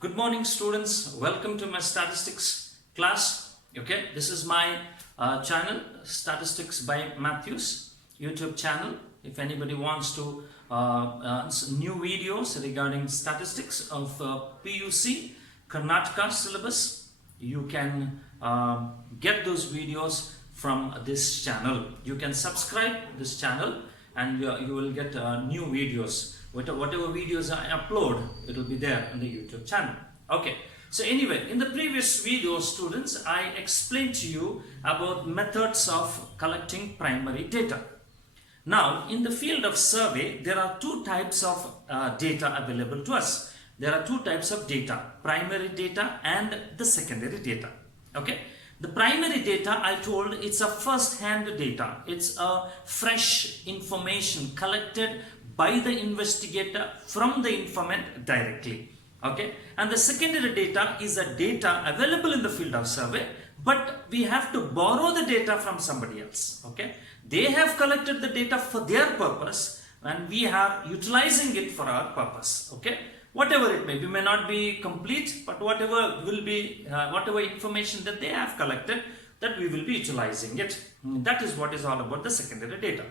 Good morning, students. Welcome to my statistics class. Okay, this is my channel, Statistics by Matthews YouTube channel. If anybody wants to new videos regarding statistics of PUC Karnataka syllabus, you can get those videos from this channel. You can subscribe this channel and you will get new videos. Whatever videos I upload, it will be there on the YouTube channel. Okay, so anyway, in the previous video, students, I explained to you about methods of collecting primary data. Now, in the field of survey, there are two types of data available to us. There are two types of data, primary data and the secondary data. Okay, the primary data, I told, it's a first-hand data. It's a fresh information collected by the investigator from the informant directly. Okay, and the secondary data is a data available in the field of survey, but we have to borrow the data from somebody else. Okay, they have collected the data for their purpose and we are utilizing it for our purpose. Okay, whatever it may be, may not be complete, but whatever will be, whatever information that they have collected, that we will be utilizing it. That is what is all about the secondary data.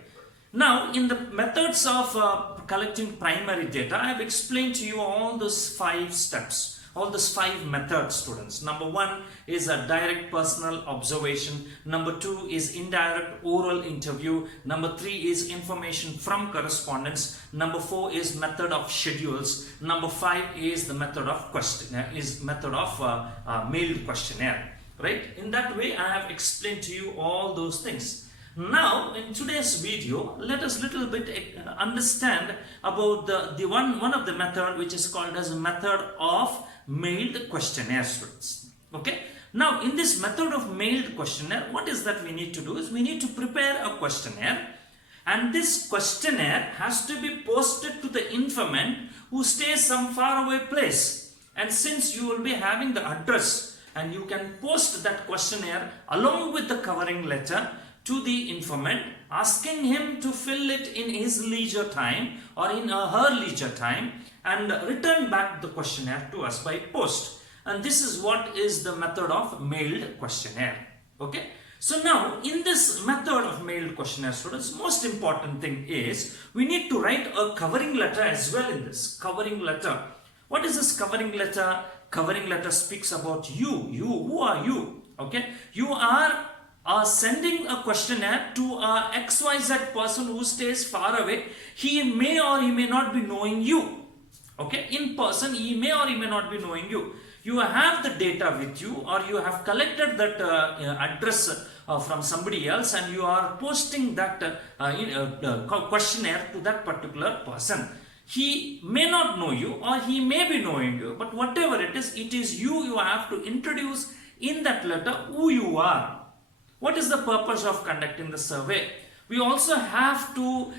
Now, in the methods of collecting primary data, I have explained to you all those 5 steps, all those 5 methods, students. Number 1 is a direct personal observation. Number 2 is indirect oral interview. Number 3 is information from correspondence. Number 4 is method of schedules. Number 5 is the method of mailed questionnaire. Right? In that way, I have explained to you all those things. Now, in today's video, let us little bit understand about the one of the method which is called as a method of mailed questionnaire, students. Okay. Now, in this method of mailed questionnaire, what is that we need to do is we need to prepare a questionnaire, and this questionnaire has to be posted to the informant who stays some faraway place. And since you will be having the address, and you can post that questionnaire along with the covering letter to the informant, asking him to fill it in his leisure time or in her leisure time and return back the questionnaire to us by post. And this is what is the method of mailed questionnaire. Okay. So now, in this method of mailed questionnaire, students, most important thing is we need to write a covering letter as well in this. Covering letter. What is this covering letter? Covering letter speaks about you. You, who are you? Okay. You are sending a questionnaire to a XYZ person who stays far away. He may or he may not be knowing you. Okay, in person he may or he may not be knowing you. You have the data with you, or you have collected that address from somebody else, and you are posting that questionnaire to that particular person. He may not know you or he may be knowing you, but whatever it is you. You have to introduce in that letter who you are. What is the purpose of conducting the survey? We also have to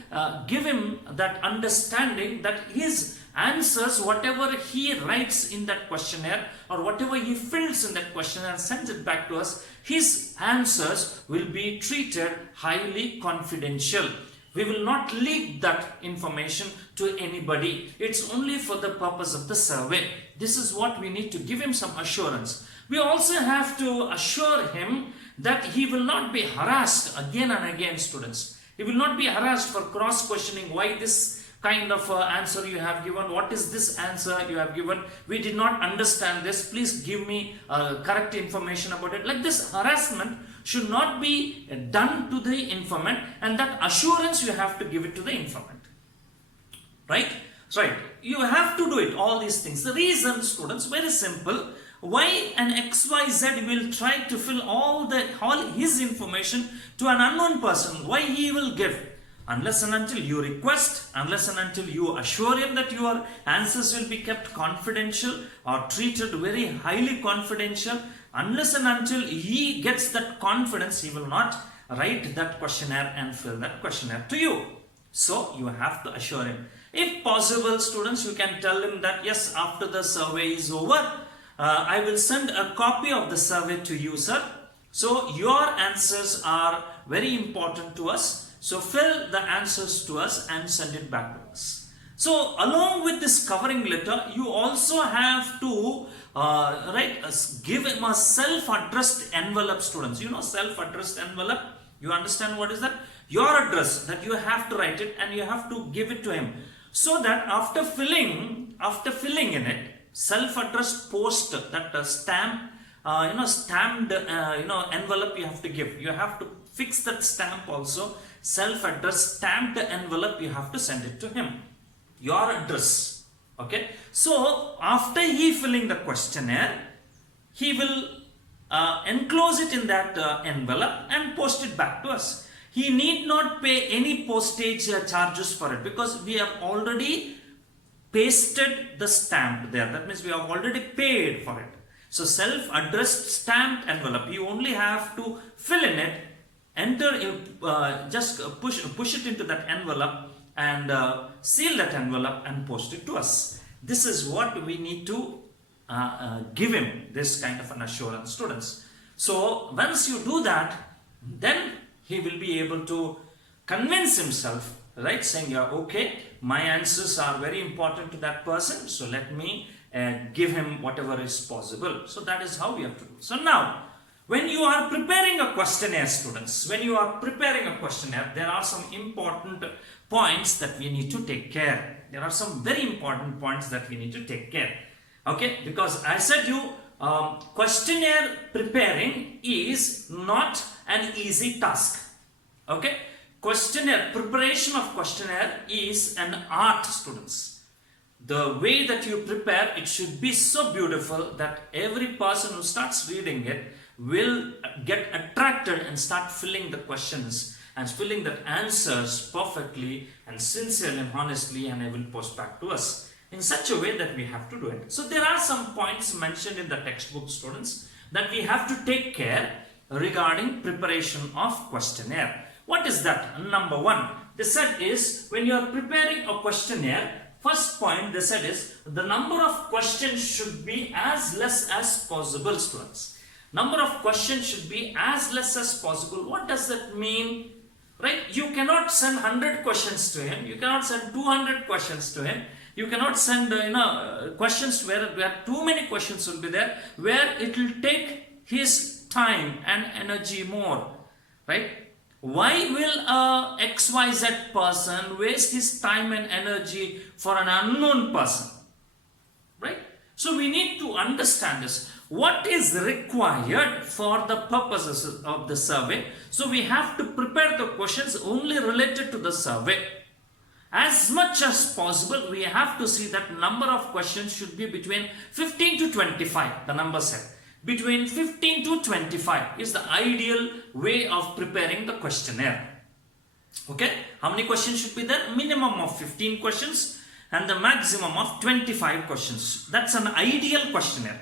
give him that understanding that his answers, whatever he writes in that questionnaire or whatever he fills in that questionnaire and sends it back to us, his answers will be treated highly confidential. We will not leak that information to anybody. It's only for the purpose of the survey. This is what we need to give him some assurance. We also have to assure him that he will not be harassed again and again, students. He will not be harassed for cross-questioning. Why this kind of answer you have given? What is this answer you have given? We did not understand this. Please give me correct information about it. Like this harassment should not be done to the informant, and that assurance you have to give it to the informant. Right? Right. You have to do it, all these things. The reason, students, very simple. Why an XYZ will try to fill all his information to an unknown person? Why he will give? Unless and until you request, unless and until you assure him that your answers will be kept confidential or treated very highly confidential, unless and until he gets that confidence, he will not write that questionnaire and fill that questionnaire to you. So you have to assure him. If possible, students, you can tell him that yes, after the survey is over, I will send a copy of the survey to you, sir. So your answers are very important to us. So fill the answers to us and send it back to us. So along with this covering letter, you also have to give him a self-addressed envelope, students. You know self-addressed envelope? You understand what is that? Your address that you have to write it and you have to give it to him. So that after filling in it, self-addressed post, that stamp, stamped envelope you have to give. You have to fix that stamp also. Self-addressed stamped envelope you have to send it to him. Your address. Okay. So after he filling the questionnaire, he will enclose it in that envelope and post it back to us. He need not pay any postage charges for it because we have already pasted the stamp there. That means we have already paid for it. So self-addressed stamped envelope, you only have to fill in it, enter in, just push it into that envelope and seal that envelope and post it to us. This is what we need to give him, this kind of an assurance, students. So once you do that, then he will be able to convince himself, right, saying, yeah, okay, my answers are very important to that person, so let me give him whatever is possible. So that is how we have to do. So now, when you are preparing a questionnaire, students, when you are preparing a questionnaire, there are some important points that we need to take care. There are some very important points that we need to take care. Okay, because I said you, questionnaire preparing is not an easy task. Okay, questionnaire, preparation of questionnaire is an art, students. The way that you prepare, it should be so beautiful that every person who starts reading it will get attracted and start filling the questions and filling the answers perfectly and sincerely and honestly, and I will post back to us in such a way that we have to do it. So there are some points mentioned in the textbook, students, that we have to take care regarding preparation of questionnaire. What is that? Number one, they said is, when you are preparing a questionnaire, first point they said is, the number of questions should be as less as possible, students. Number of questions should be as less as possible. What does that mean? Right? You cannot send 100 questions to him. You cannot send 200 questions to him. You cannot send questions where too many questions will be there, where it will take his time and energy more. Right? Why will a XYZ person waste his time and energy for an unknown person? Right? So we need to understand this. What is required for the purposes of the survey? So we have to prepare the questions only related to the survey. As much as possible, we have to see that number of questions should be between 15 to 25, the number said. Between 15 to 25 is the ideal way of preparing the questionnaire. Okay, how many questions should be there? Minimum of 15 questions and the maximum of 25 questions. That's an ideal questionnaire.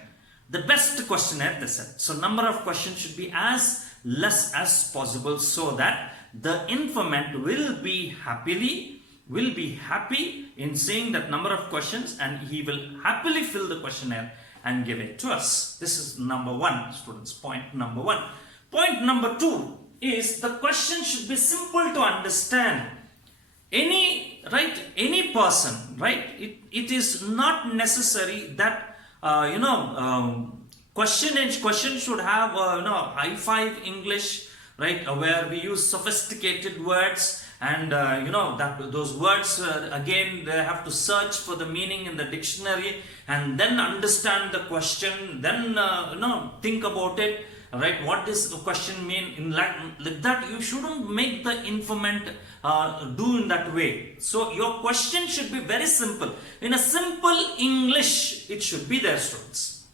The best questionnaire, they said. So number of questions should be as less as possible so that the informant will be happy in seeing that number of questions, and he will happily fill the questionnaire and give it to us. This is number one, students. Point number one. Point number two is, the question should be simple to understand. Any person, right? It is not necessary that question should have high-fi English, right? Where we use sophisticated words, and that those words again they have to search for the meaning in the dictionary and then understand the question, then think about it, right? What does the question mean? In like that, you shouldn't make the informant do in that way. So your question should be very simple. In a simple English, it should be there, students.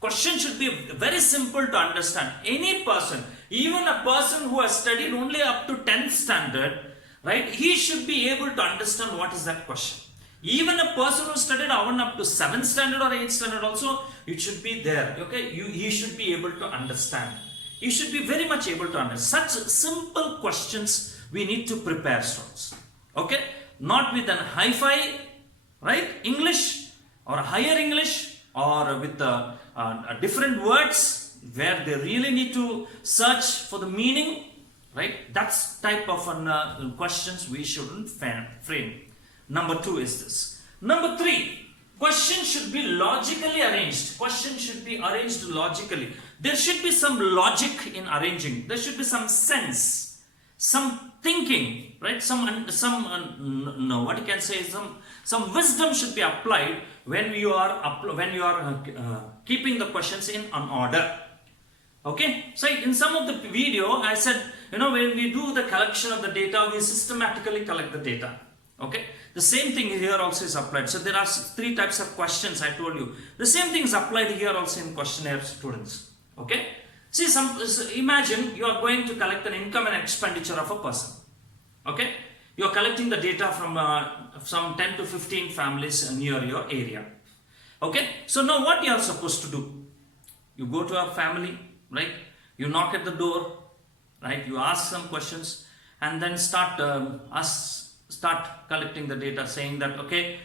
Question should be very simple to understand. Any person, even a person who has studied only up to 10th standard, right, he should be able to understand what is that question. Even a person who studied even up to 7th standard or 8th standard also, it should be there. Okay, he should be able to understand. He should be very much able to understand. Such simple questions we need to prepare, students. Okay, not with an hi-fi, right, English or higher English, or with different words where they really need to search for the meaning. Right, that's type of questions we shouldn't frame. Number 2 is this. Number 3, question should be logically arranged. Question should be arranged logically. There should be some logic in arranging. There should be some sense, some thinking, right? What you can say, some wisdom should be applied when you are keeping the questions in an order. Okay, so in some of the video I said, when we do the collection of the data, we systematically collect the data. Okay, the same thing here also is applied. So there are 3 types of questions I told you. The same thing is applied here also in questionnaire, students. Okay, see, imagine you are going to collect an income and expenditure of a person. Okay, you are collecting the data from some 10 to 15 families near your area. Okay, so now what you are supposed to do? You go to a family, right? You knock at the door, right? You ask some questions and then start collecting the data, saying that, okay,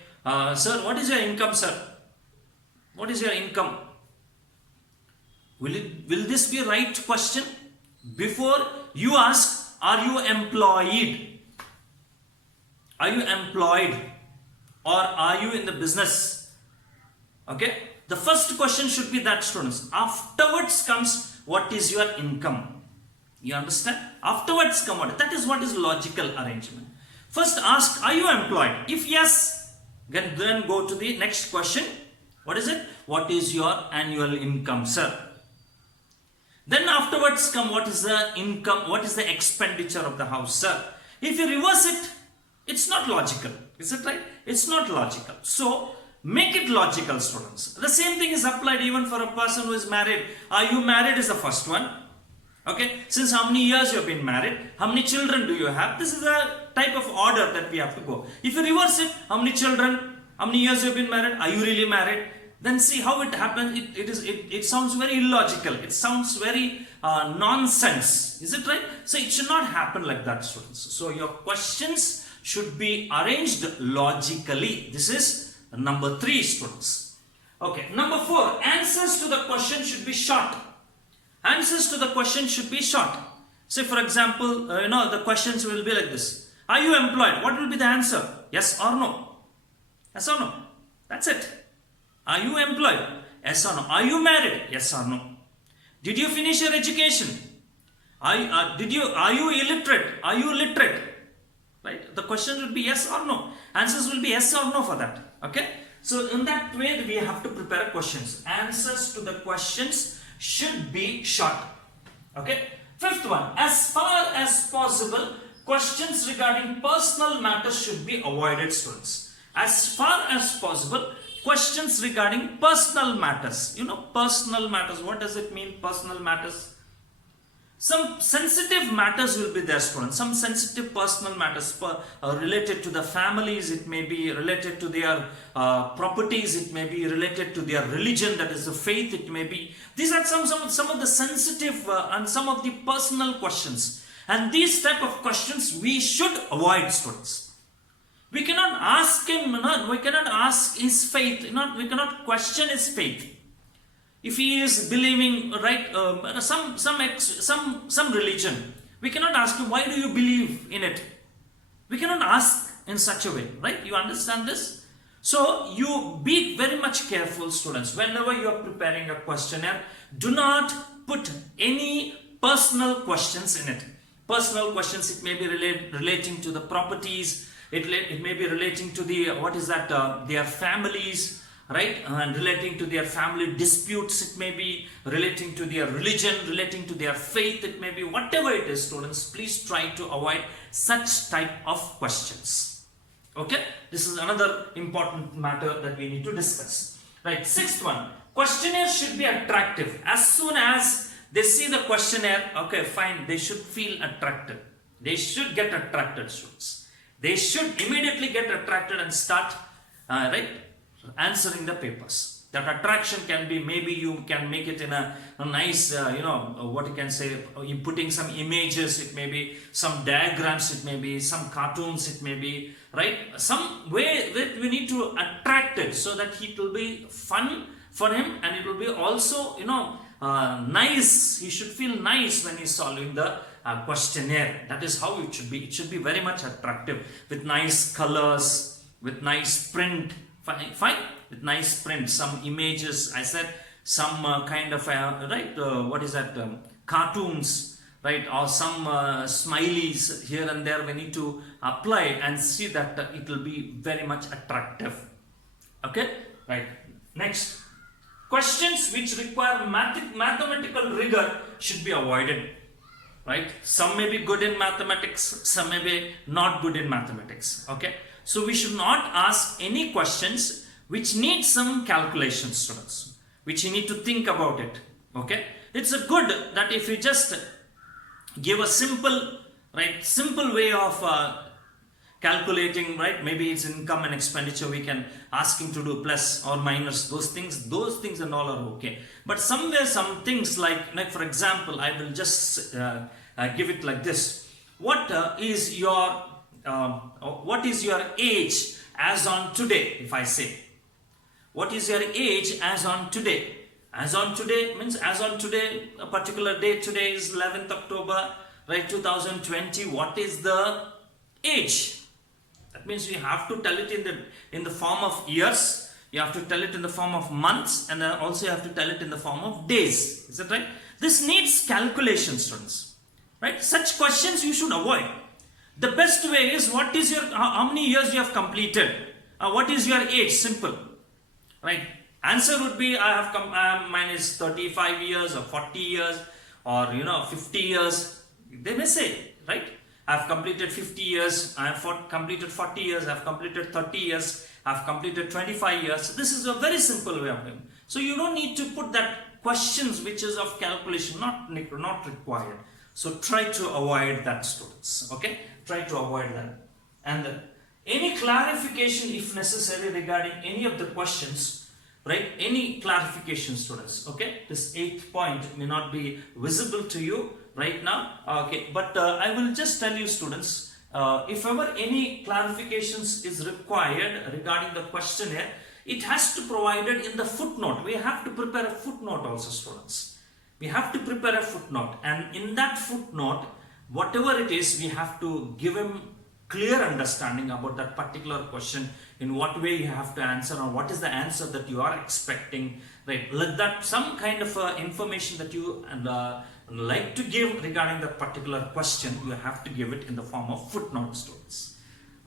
sir, what is your income, sir? What is your income? Will this be right question? Before you ask, are you employed? Are you employed or are you in the business? Okay, the first question should be that, students. Afterwards comes, what is your income? You understand? Afterwards come what? That is what is logical arrangement. First ask, are you employed? If yes, then go to the next question. What is it? What is your annual income, sir? Then afterwards come, what is the income? What is the expenditure of the house, sir? If you reverse it, it's not logical. Is it right? It's not logical. So make it logical, students. The same thing is applied even for a person who is married. Are you married is the first one. Okay, since how many years you have been married? How many children do you have? This is the type of order that we have to go. If you reverse it, how many children, how many years you have been married? Are you really married? Then see how it happens. It sounds very illogical. It sounds very nonsense. Is it right? So it should not happen like that, students. So your questions should be arranged logically. This is number 3, students. Okay, number 4, answers to the question should be short. Answers to the question should be short. Say for example, the questions will be like this. Are you employed? What will be the answer? Yes or no? Yes or no? That's it. Are you employed? Yes or no? Are you married? Yes or no? Did you finish your education? Are you illiterate? Are you literate? Right? The question will be yes or no. Answers will be yes or no for that. Okay? So in that way we have to prepare questions. Answers to the questions should be short. Okay? 5th one, as far as possible, questions regarding personal matters should be avoided, students. As far as possible, questions regarding personal matters. Personal matters. What does it mean, personal matters? Some sensitive matters will be there, students. Some sensitive personal matters related to the families. It may be related to their properties. It may be related to their religion, that is the faith. It may be. These are some of the sensitive and some of the personal questions. And these type of questions we should avoid, students. We cannot ask him. We cannot ask his faith. We cannot question his faith. If he is believing, right, some religion, we cannot ask him, why do you believe in it? We cannot ask in such a way, right? You understand this? So you be very much careful, students. Whenever you are preparing a questionnaire, do not put any personal questions in it. Personal questions, it may be relating to the properties. It may be relating to their families. Right, and relating to their family disputes. It may be relating to their religion, relating to their faith. It may be whatever it is, students. Please try to avoid such type of questions. Okay, this is another important matter that we need to discuss. Right, 6th one, questionnaire should be attractive. As soon as they see the questionnaire, okay, fine, they should feel attracted. They should get attracted, students. They should immediately get attracted and start, answering the papers. That attraction can be, maybe you can make it in a nice, what you can say, you putting some images, it may be some diagrams, it may be some cartoons, it may be, right, some way that we need to attract it so that it will be fun for him and it will be also, nice. He should feel nice when he's solving the questionnaire. That is how it should be. It should be very much attractive with nice colors, with nice print. Fine, with nice print, some images. I said some kind of right. What is that? Cartoons, right? Or some smileys here and there. We need to apply it and see that it will be very much attractive. Okay, right. Next, questions which require mathematical rigor should be avoided. Right? Some may be good in mathematics, some may be not good in mathematics. Okay, so we should not ask any questions which need some calculations, students, which you need to think about it. Okay, it's a good that if you just give a simple way of calculating, right? Maybe it's income and expenditure, we can ask him to do plus or minus, those things and all are okay. But somewhere some things like for example, I will just give it like this. What is your age as on today? If I say, what is your age as on today? As on today means as on today, a particular day. Today is 11th October, right? 2020. What is the age? That means you have to tell it in the form of years. You have to tell it in the form of months, and then also you have to tell it in the form of days. Is that right? This needs calculation, students. Right? Such questions you should avoid. The best way is what is your how many years you have completed? What is your age? Simple. Right? Answer would be I have mine is 35 years or 40 years or 50 years. They may say, right? I have completed 50 years, I have completed 40 years, I have completed 30 years, I have completed 25 years. This is a very simple way of doing. So you don't need to put that questions which is of calculation, not required. So try to avoid that, students. Okay? Try to avoid that. And any clarification if necessary regarding any of the questions, right? Any clarification, students. Okay? This 8th point may not be visible to you right now, okay, but I will just tell you, students, if ever any clarifications is required regarding the questionnaire, it has to be provided in the footnote. We have to prepare a footnote also, students. We have to prepare a footnote, and in that footnote, whatever it is, we have to give him clear understanding about that particular question, in what way you have to answer, or what is the answer that you are expecting, right? Like that, some kind of information that you like to give regarding that particular question, you have to give it in the form of footnote, students.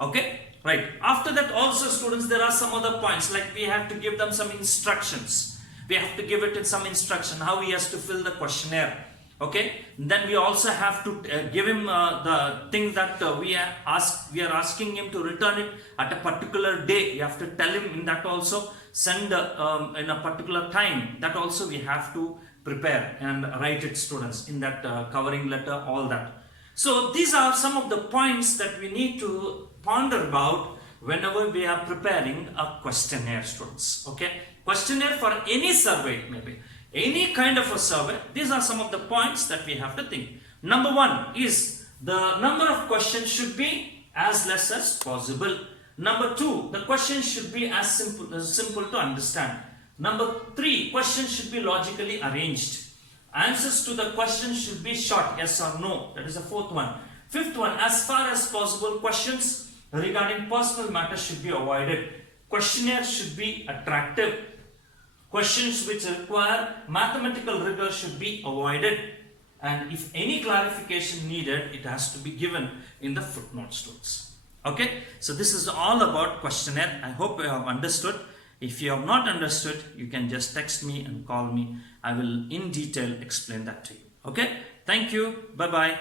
Okay, right. After that also, students, there are some other points, like we have to give them some instructions. We have to give it in some instruction how he has to fill the questionnaire. Okay, then we also have to give him the thing that we are asking him to return it at a particular day. You have to tell him in that also, send in a particular time. That also we have to prepare and write it, students, in that covering letter, all that. So these are some of the points that we need to ponder about whenever we are preparing a questionnaire, students. Okay, questionnaire for any survey, maybe any kind of a survey. These are some of the points that we have to think. Number 1 is the number of questions should be as less as possible. Number 2, the questions should be as simple to understand. Number 3, questions should be logically arranged. Answers to the questions should be short, yes or no. That is the 4th one. 5th one, as far as possible, questions regarding personal matters should be avoided. Questionnaire should be attractive. Questions which require mathematical rigor should be avoided. And if any clarification needed, it has to be given in the footnote, students. Okay, so this is all about questionnaire. I hope you have understood. If you have not understood, you can just text me and call me. I will in detail explain that to you. Okay, thank you. Bye-bye.